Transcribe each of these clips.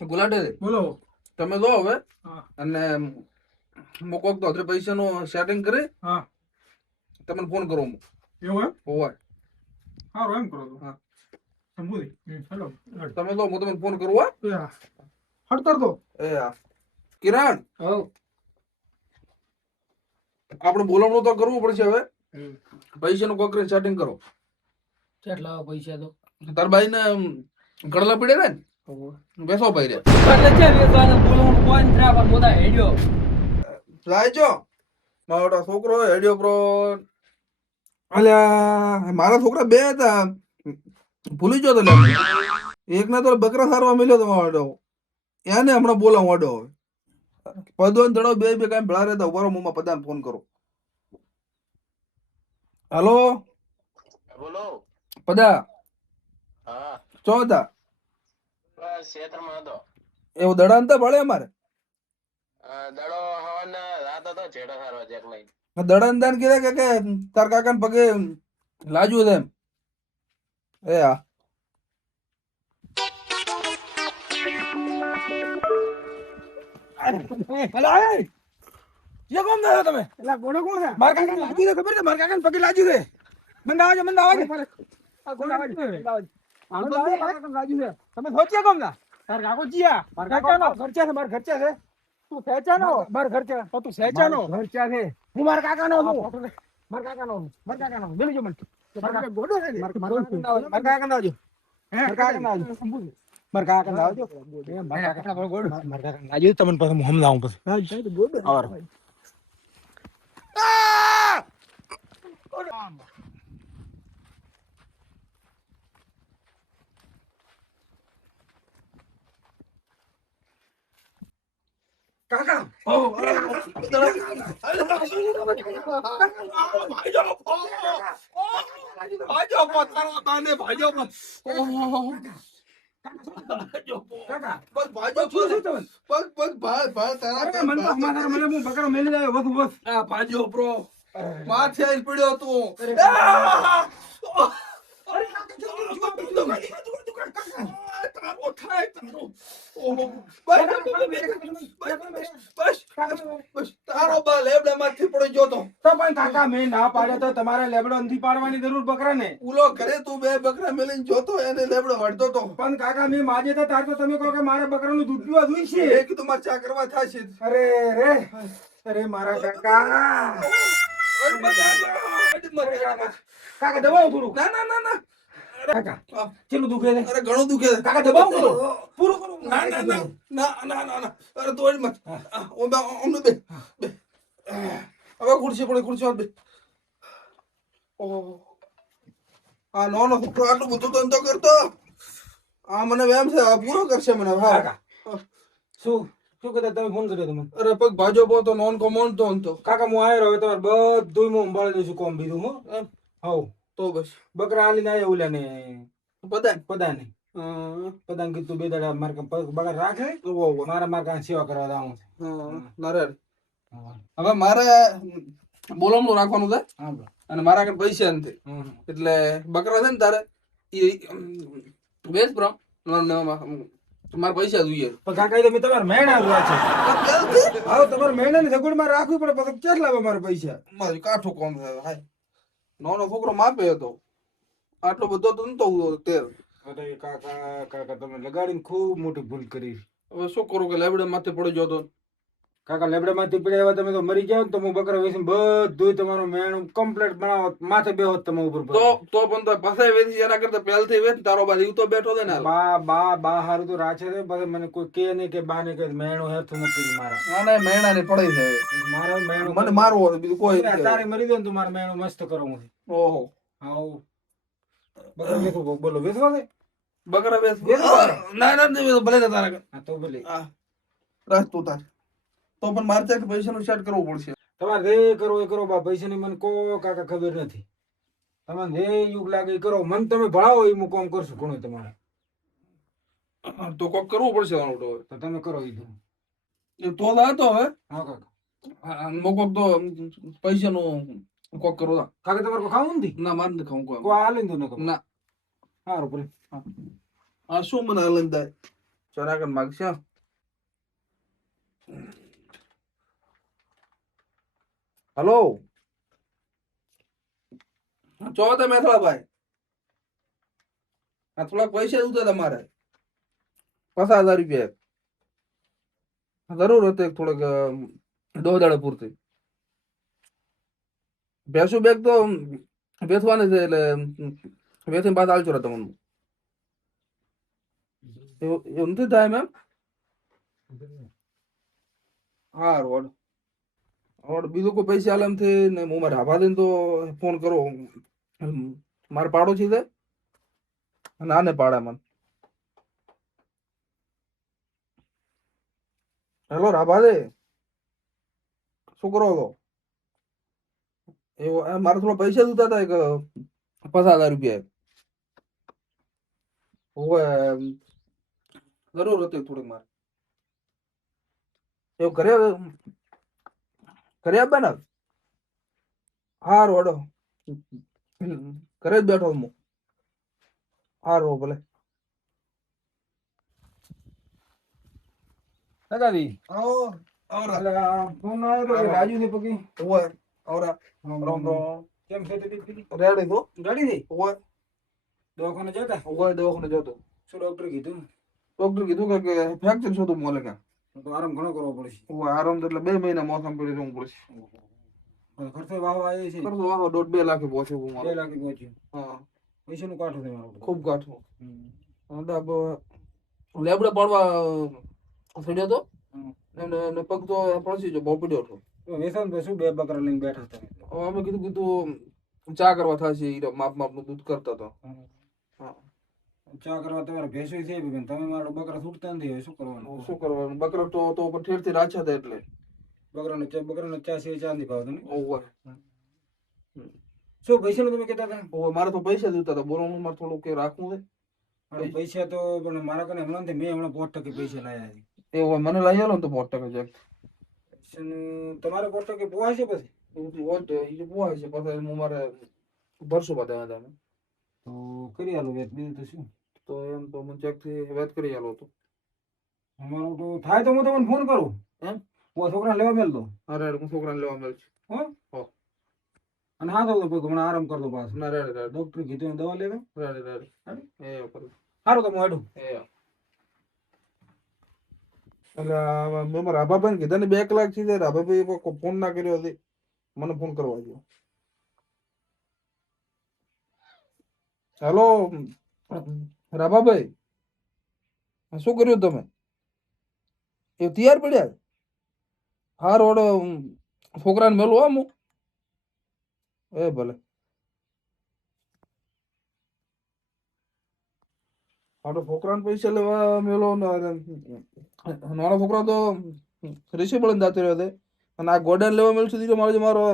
ગુલાટી બોલો. તમે જો હવે હા અને મૂકો તો અત્યારે પૈસાનું સેટિંગ કરી હા તમને ફોન કરું હું. એવું એમ હોય સારું એમ કરો તો. હા. સમજું હેલો તમે તો હું તમને ફોન કરું હા. હડતર દો. એ હા કિરણ હવ આપણે બોલાવણું તો કરવું પડશે હવે. પૈસાનું કોકરે સેટિંગ કરો. કેટલા પૈસા તો તાર બાઈ ને કડલા પીડે ને બેસો ભાઈ રે એટલે છે વેચવાનો બોલવું કોઈ નથી રાખવા મોટા હેડ્યો લાયજો મારો છોકરો હેડિયો પ્રો અલ્યા મારા છોકરા બે હતા ભૂલી ગયો તો લે એક ને તો બકરા સારવા મળ્યો તો મારો એને હમણાં બોલાવ વાડો પદવન ધડો બે બે કાંઈ ભેળા રહેતા ઉભા રહો હું પદાન ફોન કરું. હાલો બોલો. પદા હા ચો હતા બસ ક્ષેત્રમાં હતો. એવું દડા નતા ભળે અમારે દડો હવાના રાત હતો છેડો સારવા જેક લઈ દડા દાન કીધા કે તાર કાકા ને પગે લાજુ છે એમ એ હા ये कौन है તમે એલા ગોડો કોણ છે માર કાકા લાજી દે ખબર છે માર કાકા પગે લાજી દે મંદા આવાજ આ ગોડો આવાજ લાજી દે તમે સોચ્યા કોમ ના તાર કાકો જીયા માર કાકા નો ખર્ચા છે માર ખર્ચા છે તું ખેંચા નો માર ખર્ચા તો તું ખેંચા નો ખર્ચા છે હું માર કાકા નો છું માર કાકા નો બોલી જો મન માર કાકા ગોડો છે માર કાકા નો આવજો માર કાકા નો આવજો માર કાકા નો આવજો માર કાકા નો ગોડો માર કાકા નો આવજો તમને પછી હું સમજાવું પછી હા ગોડો આવાર કાકા ભાજો પ્રો માથે આવીને પડ્યો તું તારો થાય તારો ઓહો બસ તારો બા લેબડા માંથી પડી ગયો તો તો પણ કાકા મેં ના પાડ્યો તો તમારે લેબડો નથી પાડવાની જરૂર બકરા ને ઉલો ઘરે તું બે બકરા મેલીને જોતો એને લેબડો વળતો તો પણ કાકા મેં માજે તો તાર તો તમે કહો કે મારે બકરાનું દૂધ પીવા જોઈશે એક તો મારે ચા કરવા થશે અરે રે અરે મારા કાકા કાકા દબાવો થોડું ના ના ના ના કાકા ચેલું દુખે છે અરે ઘણું દુખે છે કાકા દબાવો કરો પૂરું કરો ના ના ના ના ના ના ના અરે તોડ મત ઓમ બે હવે ખુરશી પડે ખુરશી વાત બે ઓહો આ નો નો છોકરો આટલું બધું તો નતો કરતો આ મને વેમ છે આ પૂરો કરશે મને હા કાકા શું શું કહેતા તમે ફોન કર્યો તમે અરે પગ ભાજો પો તો નોન કોમોન તો અંતો કાકા હું આવ્યો હવે તમારે બધું હું સંભાળી દઈશું કોમ બીજું હું હવ તો બસ બકરા હાલીને આવ્યા ઓલા ને બધાય પદાને પદાને કીધું બે દાડા મારે બકરા રાખે મારા કાંઈ સેવા કરવા દાવું નરે હવે મારે બોલમનું રાખવાનું છે અને મારા કઈ પૈસા નથી એટલે બકરા છે ને તારે એ વેચ પ્રો મારા પૈસા જોઈએ પણ કાકા તમે તમારે મહેણા આવ્યા છે હા તમારે મહેણા ની સગવડ માં રાખવી પડે પછી કેટલા મારા પૈસા મારું કાઠું કોમ થાય હાય નાનો છોકરો માપે હતો આટલો બધો તો નતો તેલ અરે કાકા કાકા તમે લગાડીને ખૂબ મોટી ભૂલ કરી હવે શું કરું કે લેબડે માથે પડી ગયો તો કાકા લેબડા માંથી પડ્યા તમે તો મરી જાવ ને તો હું બકરા વેચીને બધું તમારું મેણું કમ્પ્લીટ બનાવો માથે બેહો તમે ઉપર તો પણ તો પાસે વેચી એના કરતા પહેલથી વેચ તારો બા જીવતો બેઠો છે ને બા હારું તો રાખે છે પછી મને કોઈ કે નહીં કે બા ને કે મેણું હેઠું નથી મારા ના ના મહેણા ની પડી છે મારા મેણું મને મારવો બીજું કોઈ તારે મરી દો ને તો મારું મેણું મસ્ત કરો હું ઓહો હા બકરા વેચો બોલો વેચવા દે બકરા વેચ ના ના નહીં ભલે તારા હા તો ભલે રાખ તું તાર તો પણ મારે ત્યાં પૈસાનું સેટ કરવું પડશે તમારે જે કરો એ કરો બા પૈસાની મને કો કાકા ખબર નથી તમારે જે યુગ લાગે એ કરો મને તમે ભણાવો એ હું કામ કરશું ઘણું તમારે તો કોક કરવું પડશે તો તમે કરો એ તો થતો હવે હા કાકા કોક તો પૈસાનું કોક કરો કાકા તમારે કોઈ ખાવું નથી ના મારે નથી ખાવું કોઈ કોઈ હાલે ને ના સારું ભલે આ શું મને હલન થાય ચોરાકન માગશે હલો ચો તમે મેથળાભાઈ આ થોડાક પૈસા જોતા તમારે 5000 રૂપિયા જરૂર હતી થોડેક દો દાડા પૂરતી ભેંસું બેગ તો વેચવાની છે એટલે વેચીને પાછા આલજો રે તમને એવું નથી થાય મેમ હા રોડ રોડ બીજું કોઈ પૈસા આલે એમ થી ને હું મારે આભા દઈને તો ફોન કરો મારે પાડોશી છે ના ને પાડે મને હેલો રાભા દે શું કરો છો એવું મારે થોડા પૈસા જોતા હતા એક 5000 રૂપિયા ઓવે જરૂર હતી થોડીક મારે એવું ઘરે આપે ને હારું હેડો ઘરે જ બેઠો હું હારું ભલે કાકાજી આવો આવરા એટલે આ ફોન આવ્યો તો કે રાજુ ને પગી ઓવે આવરા રામ રામ રામ કેમ છે તબિયત બીજી? રેડી તો ગાડી દે ઓવે દવાખાને જતા ઓવે દવાખાને જતો શું ડોક્ટર કીધું ડોક્ટર કીધું કે ફ્રેક્ચર છે તો મોલે કે તો આરામ ઘણો કરવો પડશે ઓવે આરામ તો એટલે 2 મહિના મોસમ પડી રહેવું પડશે પણ ખર્ચો વાવ આવ્યો છે કરતો વાહો 1.5-2 લાખ પહોંચે હું 2 લાખ પહોંચ્યું હા પૈસાનું કાઠું તમારું ખૂબ કાઠું લેબડે પડવા ચડ્યો તો એને પગ તો પહોંચી જો બહુ પડ્યો હતો તો વેસન તો શું 2 બકરા લઈને બેઠા હતા હવે અમે કીધું ચા કરવા થશે ઈ માપ માપનું દૂધ કરતા તો હા ચા કરવા તમારે ભેંસો છે પણ તમે મારો બકરા છૂટતા નથી હવે શું કરવાનું શું કરવાનું બકરો તો ઠેરથી રાખ્યા હતા એટલે બકરાનો ચા છે ચા નહીં ભાવતો ને ઓવે શું પૈસાનું તમે કહેતા હતા ઓવે મારે તો પૈસા જોતા હતા બોલો મારે થોડું કે રાખવું છે મારે પૈસા તો પણ મારા કને હમણાં નથી મેં હમણાં 5% પૈસા લાયા છે એ હવે મને લઈ આલો ને તો 5% જાય પૈસાનું તમારે 5% પોવાય છે પછી એ પોવાય છે પછી હું મારે ભરશું બધા તમે તો કરી આલો વેત બીજું તો શું તો એમ તો મને ચેક થી વાત કરી આલો તો અમારું તો થાય તો હું તમને ફોન કરું એમ હું છોકરા લેવા મેલ દો અરે હું છોકરાને લેવા મળશે હો અને હા તો પછી હમણાં આરામ કરતો પાછો ના રેડી રેડી ડોક્ટર કીધું દવા લેવા રેડી રેડી એ કરું સારું તો હું હેડું એ એટલે મેં રાભાભાઈ કીધા ને 2 કલાક થી રાભાભાઈ ફોન ના કર્યો હતી મને ફોન કરવા દો હેલો રાભાભાઈ શું કર્યું તમે એ તૈયાર પડ્યા હા રોડ છોકરાને મેલું આમ એ ભલે આપણે છોકરાને પૈસા લેવા મેલો નાનો છોકરો તો રિસીબલ દાતી રહ્યો છે અને આ ગોડાને લેવા મેળ સુધી મારો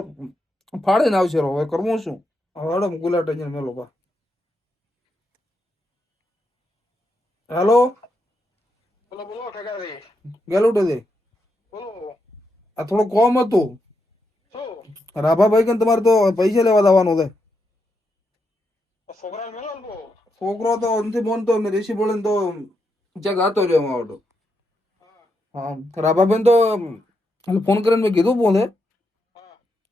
ફાળે ને આવશે હવે કરવું શું હવે ગુલાટ મેલો બા હેલો બોલો બોલો કાકાજી ગેલું દે બોલો આ થોડું કોમ હતું શું રાભાભાઈ કે તમારે તો પૈસા લેવા જવાનું છે છોકરા મેલો ને છોકરો તો નથી બોલતો ને ઋષિ બોલે તો ચેક આતો રહ્યો આવડો હા રાભાભાઈ તો ફોન કરીને મેં કીધું બોલે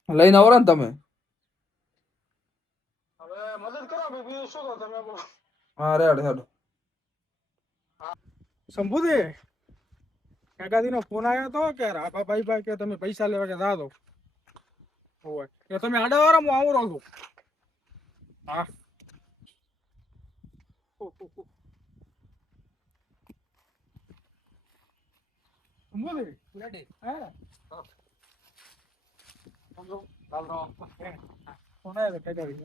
લઈને આવરા ને તમે હવે મદદ કરો બીજું શું કરો તમે બોલો હા રેડ હેડ શંભુદે કાકાજીનો ફોન આવ્યો તો કે રાભાભાઈ કે તમે પૈસા લેવા કે જા દો હોય કે તમે આડાવાળા હું આવું રહું છું હા શંભુદે રેડી હા ફોન આવ્યો કાકાજી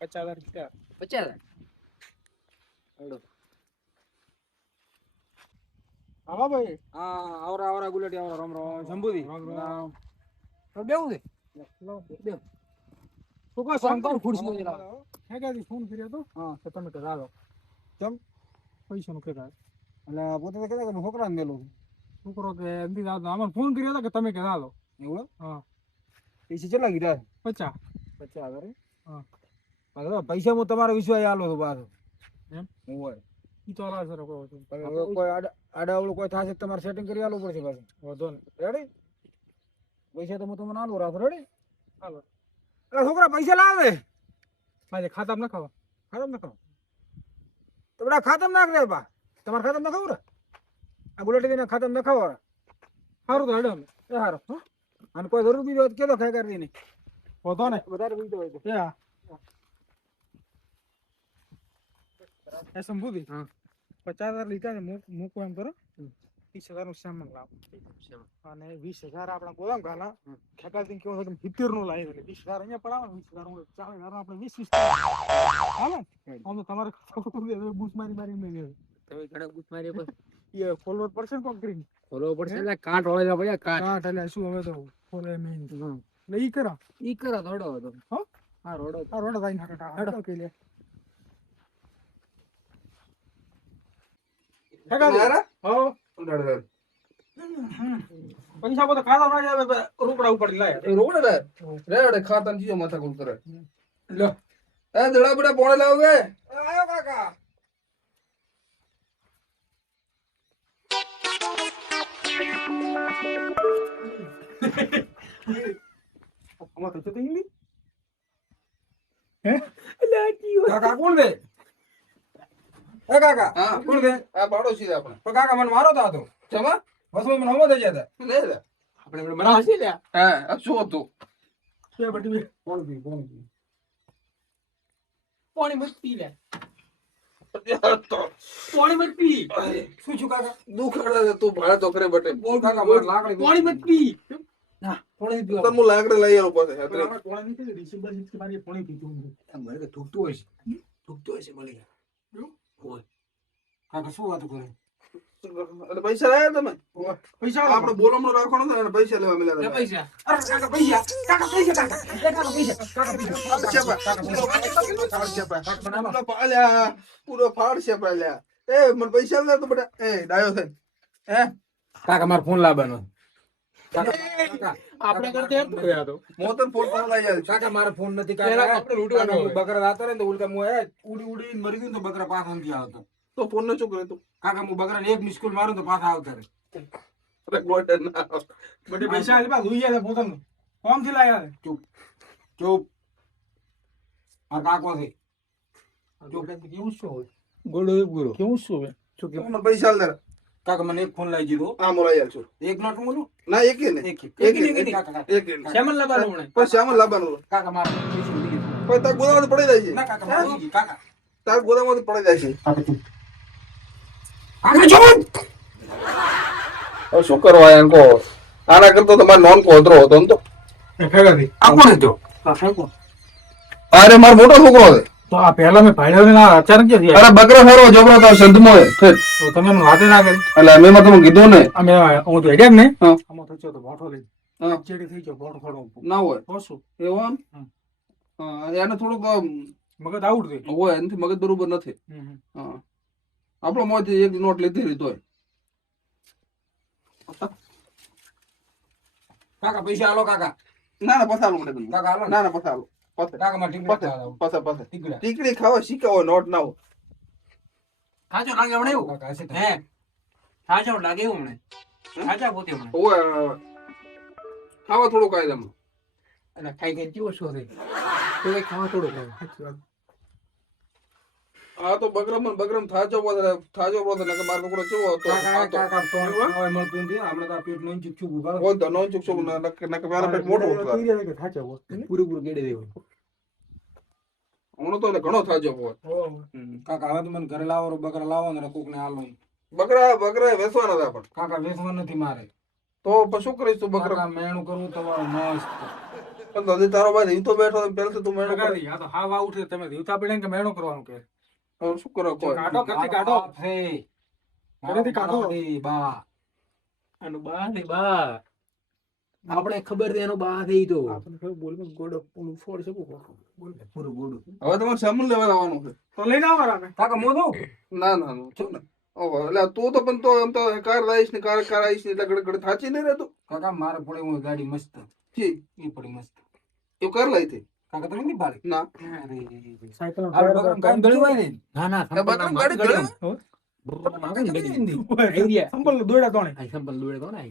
50,000 રૂપિયા 50,000 હા ભાઈ હા આવરા ગુલાટી આવરા રામ રામ શંભુદી રામ તો બેવું દે તો કો સંકર ખુરશી લઈ લાવ હે કાજી ફોન કર્યો તો હા તો તમે કે લાવો કેમ પૈસા નું કેતા એટલે પોતે તો કહેતા કે છોકરાને મેલો છોકરો કે એમથી આમાં ફોન કર્યો તો કે તમે કે લાવો એવું હા પૈસા કેટલા કીધા 50,000 હા પૈસા હું તમારો વિશ્વાસ આલો તો પાછો એમ હોય ઈ તો અલા સર કોઈ હતું. હવે કોઈ આડાવડું કોઈ થશે તો તમારે સેટિંગ કરી આલવું પડશે પાછું. વાંધો નહીં. રેડી? પૈસા તો હું તમને આલું રાખો. રેડી? હાલો. એટલે છોકરા પૈસા લાવે. મારે ખાતામાં ન ખાવા. ખાતમ નાખો. તો બધા ખાતમ નાખ દે બા. તમારે ખાતમ નખાવું ને? આ બુલેટિન ખાતમ નખાવો. સારું તો હેડો અમે. એ હારો. હો? અને કોઈ જરૂર બીજો હોય તો કેલો ખાઈ કરી નહીં. વાંધો નહીં. વધારે બીજો હોય તો. એ હા. એ સંભૂતિ. હા. 50,000 લીધા ને મૂકવા એમ કરો. 30,000 નું સામાન લાવો. અને 20,000 આપણા ગોદામ ગાલા. ખેકાતી કેવું છે કે 70 નું લાવ્યો એટલે 20,000 અહીંયા પડાવો ને 20,000 40,000 આપણે 20 હાલે આમ તો તમારે બૂસ મારી મેં તમે ઘણા ગુસ્સ મારી પર એ ફોલોવર પડશે ને કોન્ક્રીટ ખોલો પડશે એટલે કાંટ વળેલા પડ્યા કાંટ કાટ એટલે શું હવે તો ફોલો મેઈન એટલે ઈ કરા ઈ કરો થોડો હતો હો? હા રોડો આ રોડ ભાઈ નાખટા હેડો કે લે યાર હો ઉડાડ પૈસા બધો ખાતા ના આવે રોકડા ઉપર લાય એ રોડ રે ખાતન જીઓ માથા કુલ કરે લે એ દડા બડા પોણે લાવગે આયો કાકા. અમાર તો તે ઈલી કાકા કોણ બે? એ કાકા હા કોણ બે? આ પાડોશી છે આપણે તો કાકા મને મારો તો હતો. ચમા બસમાં મને હમો થઈ જતા. લે લે આપણે બનાવ છે લ્યા હા આ શું હતું કે બટી કોણ બી કોણ બી. પાણી મત પી લે તો પાણી મત પી શું છું કાકા? દુખાડે તું ભાડે તો કરે બટે બોલ કાકા મારે લાકડી પાણી મત પી પાણી પીવા. તને હું લાકડે લઈ આવું પાસે આપણે કોણ નહીં કે ડિસેમ્બર થી મારી પાણી પીતું મને કે થૂકતું હોય છે. થૂકતું હોય છે મળી ગયા. હોય. કાકા શું વાતો કરે? એટલે પૈસા લાયા તમે પૈસા આપણે બોલમણો રાખવાનો છે અને પૈસા લેવા લે મળ્યા પૈસા અરે કાકા પૈસા. કાકા પૈસા કાકા. એ કાકા પૈસા. કાકા પૈસા. પૂરો ફાડ છે પાલ્યા એ મને પૈસા લે તો બેટા એ ડાયો થઈ હે કાકા મારો ફોન લાવવાનો. કાકા આપણે કરતે એમ થયા તો મોતન ફોન પર લઈ જાય કાકા મારો ફોન નથી. પેલા કાકા આપણે લૂંટવાનો હોય. બકરા રાતા ને તો ઉલટા મો ઉડી ઉડીને મરી ગયું ને તો બકરા પાછા નથી આવતો. તો ફોન ને શું કરે તું કાકા હું બકરાને એક મિસ કોલ મારું તો પાછા આવતા રહે. અરે ગોડે ના બટી પૈસા આલી બા લઈ જાય પોતાનું કોમ થી લાયા ચૂપ. આ કાકો છે. કેવું શું હોય ગોડો ગુરો કેવું શું હોય શું કે મને પૈસા લે કાકા મને એક ફોન લઈ દીધો. આ મોરા યાર છું એક નોટ મોલું. ના એક ને એક એક કાકા એક શ્યામલ લાવવાનું મને પછી આમાં લાવવાનું કાકા મારા પૈસા લઈ ગયા. પછી તાર ગોદામાંથી પડી જાય છે ના કાકા મારા લઈ ગયા. કાકા તાર ગોદામાંથી પડી જાય છે કાકા ચૂપ. કાકા ચૂપ. હવે શું કરવા યાર કહો આના કરતો તમારે નોન કોતરો હતો ને તો ફેગાથી આ કોણ હતો? અરે મારો મોટો છોકરો છે તો આ પહેલા મેં ભાડ્યો ને ના અચાનક કે થયા અરે બકરો ફેરવો જબરો તો સંતમો છે તો તમે મને વાતે ના કરી એટલે અમે માં તમે કીધું ને અમે હું તો હેડ્યા ને હા. આમાં થયો તો મોટો લઈ હા. ચેડી થઈ ગયો મોટો થોડો ના હોય તો શું એવું આમ હમ. હા એને થોડુંક મગજ આઉટ થઈ હોય એનાથી મગજ બરોબર નથી હા આપણો મોંથી એક નોટ લીધી રહી તોય કાકા પૈસા આલો કાકા. ના ના પસાલો મને તમે કાકા આલો ને. ના ના પસાલો પસે કાકા મારા ટીકડી આલો. પસે પસે ટીકડા. ટીકડી ખાવા શીખા હોય નોટ ના હોય ખાજો લાગે હમણે એવું કાકા હશે તો. હે ખાજો લાગે એવું હમણે ખાજા પોતે હમણે હોય ખાવા થોડું કાયદામાં અને ખાઈ ખાઈ કેવો શું થઈ તો કઈ ખાવા થોડું ખાવ આ તો બગરમ થાજો બોલે ને કે મારો છોકરો કેવો હતો કાકા કાકા ફોન હવે મળતું નથી. હમણાં તો આ પેટ નું ચૂક ઉભા. હોય તો નોન ચૂક છોકરો નકે મારા પેટ મોટો હતો પૂરું ગેડે દેવું હમણાં તો એને ઘણો થાજો હોય કાકા હવે તો મને ઘરે લાવો બકરા લાવો ને કોક ને આલો. બકરા વેચવાના હતા પણ કાકા વેચવા નથી મારે. તો પછી શું કરીશ તું બકરા કાકા મેણું કરવું તમારું મસ્ત. પણ તો હજી તારો ભાઈ તો બેઠો પેલા તું મેળો કરે આ તો હાવ આઉટ છે તમે દેવતા પડે કે મેણો કરવાનું કે હવે શું કરો કોઈ કાઢો કરતી કાઢો છે. ઘરેથી કાઢો. બા આનું બા ને બા આપણે ખબર છે એનો બા થઈ તો આપણે કયો બોલમાં ગોડો ઓલું ફોડ છે બોલ પૂરું ગોડું. હવે તમારે સામાન લેવા આવવાનું છે તો લઈને આવો રામે કાકા મો દઉં? ના ના ના જો ને ઓહો એટલે તું તો પણ તો આમ તો કાર આવીશ ને કાર આવીશ ને એટલે ઘડી થાચી નહીં રહેતો કાકા મારે પડે હું ગાડી મસ્ત. જી એ પડી મસ્ત. એવું કર લઈ થી કાકા તમે નહીં પાડી ના સાયકલ આપણે બકરામ કાંઈ ગળ્યું હોય ને ના ના એ બકરામ ગાડી ગળે સંભલ દોડ્યા તોણે આ સંપલ દોડે તો ને એ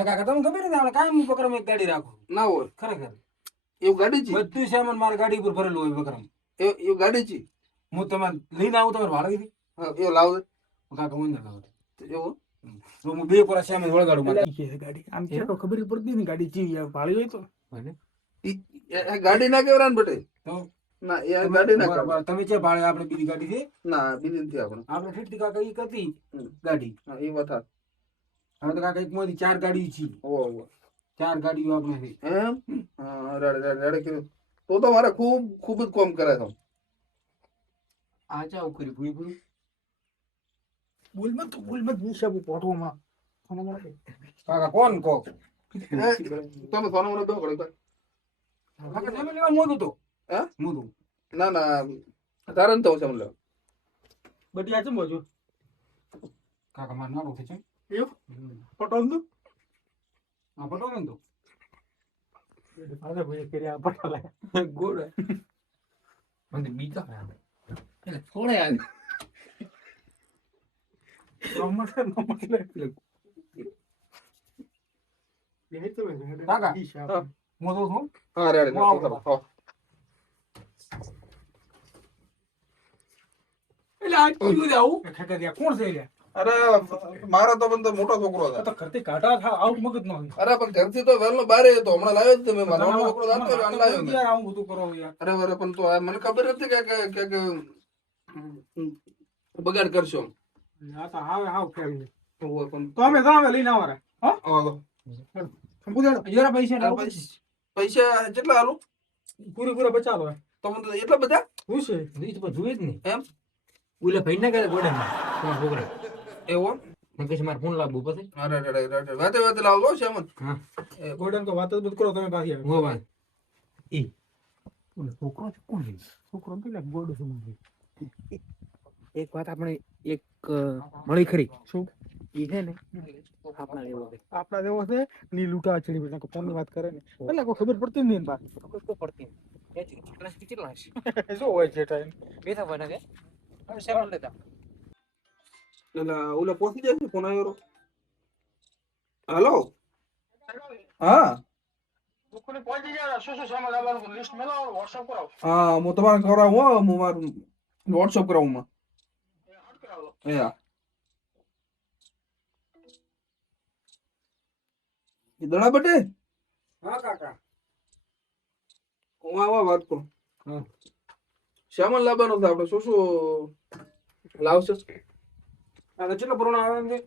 કાકા તમને ખબર ને આપણે કાયમ બકરામ એક ગાડી રાખો ના હોય ખરેખર એવું ગાડી છે બધું સામાન મારી ગાડી ઉપર ભરેલું હોય બકરામ એવું ગાડી છે હું તમારે લઈને આવું તમારે ભાડેથી હા એવું લાવ કાકા હું ના લાવું એવું તો હું બે કોરા સામાન વળગાડું મારે ગાડી આમ ચેકો ખબર પડતી ને ગાડી ચીવી ભાળી હોય તો એ ગાડી ના કેવરાન બટે તો ના એ ગાડી ના કર બરાબર, તમે છે ભાડે આપણે બીજી ગાડી છે ના બીજી નથી આપણે આપણે ઠીક કાકા ઈ હતી ગાડી હા એ વાત હા હવે તો કાકા એક માંથી 4 ગાડી છે ઓ 4 ગાડીઓ આપણે છે એમ હા રેડે કર્યું તો મારે ખૂબ ખૂબ જ કોમ કરે છે આ ચાવ કરી પૂરી પૂરી બોલ મત વિશાબુ પોટવામાં કાકા કોણ કો તમે સોનો મને દો કરે કાકા જમીન લેવા મોદું તો હે મોદું ના ના તારન તો છે મને બધી આ ચંબો જો કાકા માર નાડું છે એવું પટોલ નું આ પટો ને તો અરે ભાઈ કર્યા પટોલ ગોળ મને બીજા એટલે થોડે આ કાકા મોદું છું હા રેડે વાહ, વાહ. એટલે આ ક્યું જાવું ખેતરિયા કોણ છે રે અરે મારા તો બંધ મોટો છોકરો આ હતો તો ઘરથી કાઢા થા આઉટ મગજ નો હોય અરે પણ ઘરથી તો વહેલો બારે હતો હમણાં લાવ્યો જ તમે મારો નાનો છોકરો હતો એટલે લાવ્યો મેં. યાર આવું બધું કરો યાર અરે પણ તો આ મને ખબર હતી કે બગાડ કરશો આ તો હાવે હાવ ફેરવી ઓય પણ તો અમે લઈને આવરા હા આવો સંપૂર્ણ જરા પૈસા આ લાવો પૈસા કેટલા હાલું પૂરેપૂરા બચાવો તો મને તો એટલા બધા શું છે ઈ તો જોઈએ જ નહીં એમ ઓલે ભાઈ ના કરે ગોડા માં તમારા છોકરા એવો મને પછી મારે ફોન લાવવું પછી અરે વાતે લાવો છે એમ હા ગોડન તો વાત જ બધું કરો તમે પાછી હો ભાઈ ઈ ઓલે છોકરો છે કોણ છે છોકરો પેલા ગોડો છે એક વાત આપણે એક મળી ખરી શું ઈ છે ને આપણા એવો છે આપણા જેવો છે ની લૂંટા ચડી પડે ફોનની વાત કરે ને એટલે કોઈ ખબર પડતી નહીં બા ખબર તો પડતી એ કેટલા કેટલા હશે શું હોય છે ટાઈમ બે થા બને કે હવે સેવન લેતા એટલે ઓલા પહોંચી જાય છે ફોન આવ્યો હાલો હા દુકાને પહોંચી જાય શું સામાન લાવવાનું લિસ્ટ મેલો WhatsApp કરાવો હા હું તમારે કરાવું હો હું મારું વોટ્સઅપ કરાવું માં એ હા એ દડા બટે હા કાકા હું આવા વાત કરું હા. શ્યામલ લાવવાનું છે આપણે શું શું લાવશે આ તો કેટલો પુરાણો આવે છે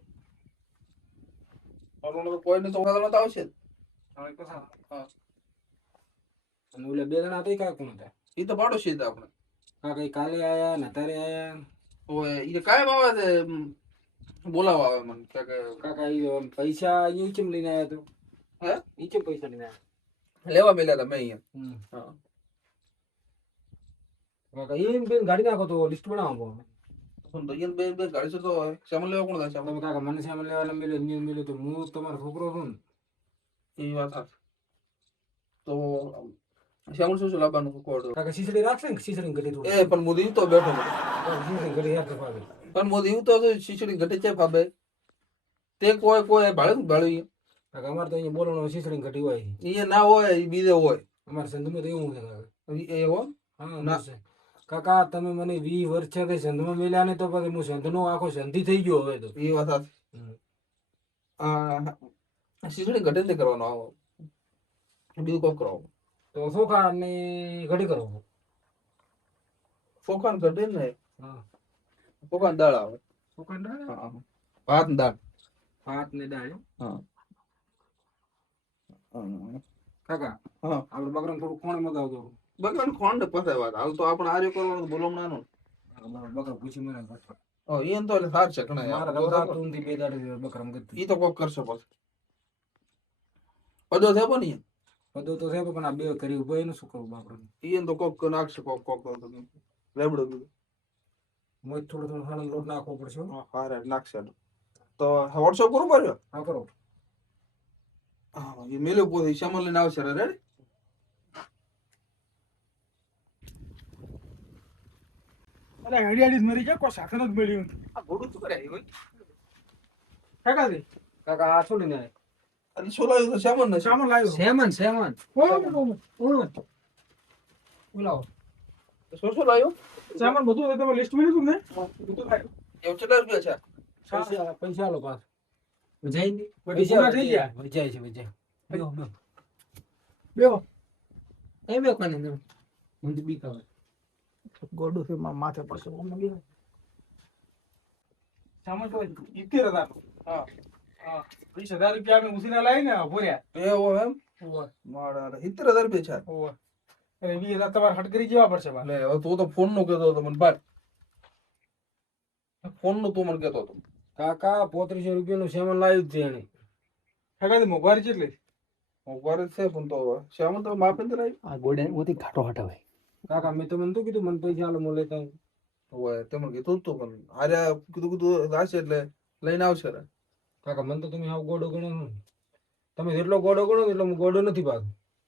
કોઈને તો આવશે જ. હા અને ઓલે બે જણા હતા કાકા કોણ હતા એ તો પાડોશી હતા આપણે કાકા ઈ કાલે આયા ને અત્યારે આયા ઓય એ કાયમ આવે છે બોલાવા આવે મને કે કાકા ઈ પૈસા ઈ કેમ લઈને આયા તો હે ઈ કેમ પૈસા લઈને આયા લેવા મેલ્યા હતા મેં અહીંયા હા કાકા ઈ બેન ગાડી નાખો તો લિસ્ટ બનાવો પણ તો અહીંયા બે ગાડી છે તો શ્યામલ લેવા કોણ થાય તમે કાકા મને સામે લેવા મેલ્યો ઇન્જિન મેલ્યો તો હું તમારો છોકરો છું ને એ વાત સાચી તો શ્યામલ શું લાવવાનું કોડ કાકા શીસડી રાખશે ને શીસડી ઘટી થોડી એ પણ મોદી તો બેઠો મને. શીસડી ઘટી યાર તો પાવે પણ મોદી તો શીશડી ઘટે છે ફાબે તે કોઈ ભાળે કાકા અમારે તો અહીંયા બોલવાનો શીસડી ઘટી હોય એ ના હોય એ બીજે હોય અમારા સંધમાં તો એવું છે કાકા એવો હા ના. ના કાકા તમે મને 20 વર્ષથી સંધમાં મેલ્યા ને તો પછી હું સંધનો આખો સંધિ થઈ ગયો હવે તો એ વાત સાચી. શીશડી ઘટે તે કરવાનો આવો બીજું કોક કરાવો તો સોખા ને ઘડી કરો ફોકાન ઘટે ને હા ફોકાન દાળ આવે સોખા ને હા ભાત ને દાળ ભાત ને દાળ હા કાકા હા આપણે બકરાને થોડું કોણ મગાવતો બગન ખોંડ પતે વાત હાલ તો આપણે આર્ય કરવાનું બોલમ નાનો બકરા પૂછી મને ઓ એન તો એટલે સાર છે ઘણા મારા યાર રવરા તુંથી બે દાડે બકરામ ગતી ઈ તો કોક કરશે પછી પદો થયો પણ ઈ બધું તો છે પણ આ બે કરી ઉભો એનું શું કરવું બાપડે ઈ તો કોક નાખશે કોક તો લેબડો બીજું મોજ થોડો થોડો ખાનો લોટ નાખવો પડશે હો. હા રે નાખશે તો વોટ્સઅપ કરું પડ્યો હા કરો હા એ મેલ્યો પોતે શ્યામલ લઈને આવશે રે રેડી અરે હડિયાળી જ મરી જાય કોઈ સાધન જ મળ્યું નથી. આ ઘોડું શું કરે હોય કાકાજી કાકા આ શું લઈને આવ્યા? અને સોલાયું તો શ્યામન ને સામાન લાવ્યો સેમન બોલાવો. શું લાવ્યો સામાન બધું તમે લિસ્ટ માં લીધું ને બધું લાવ્યો. એવું કેટલા રૂપિયા છે પૈસા લો પાસ વજાઈ ની બધી પૂરા થઈ ગયા. વજાય છે વજાય બેહો. એ બે કોને મને તો બીક આવે. ગોડું છે માથે પડશે સામાન તો 70,000 હા હા 20,000 રૂપિયા અમે ઉસીના લાવી ને ભર્યા. એવો એમ ઓવે મારા 70,000 રૂપિયા છે ઓવે એટલે 20,000 તમારે હટ કરી જેવા પડશે બા. લે હવે તું તો ફોન નું કહેતો હતો મને બાર ફોન નું તું મને કહેતો હતો કાકા 3500 રૂપિયાનું સેમન લાવ્યું છે એને. કાકાજી મોંઘવારી કેટલી? મોંઘવારી છે પણ તો શ્યામન તો માપે તો લાવી આ ગોડે ઓથી ઘાટો હટાવે કાકા મેં તો મને તો કીધું મને પૈસા આલો હું લેતા આવું. હોય તે મને કીધું તું પણ આરે કીધું લાશે એટલે લઈને આવશે રે કાકા મને તો તમે આવ ગોડો ગણો છો. તમે જેટલો ગોડો ગણો એટલો હું ગોડો નથી ભાગ.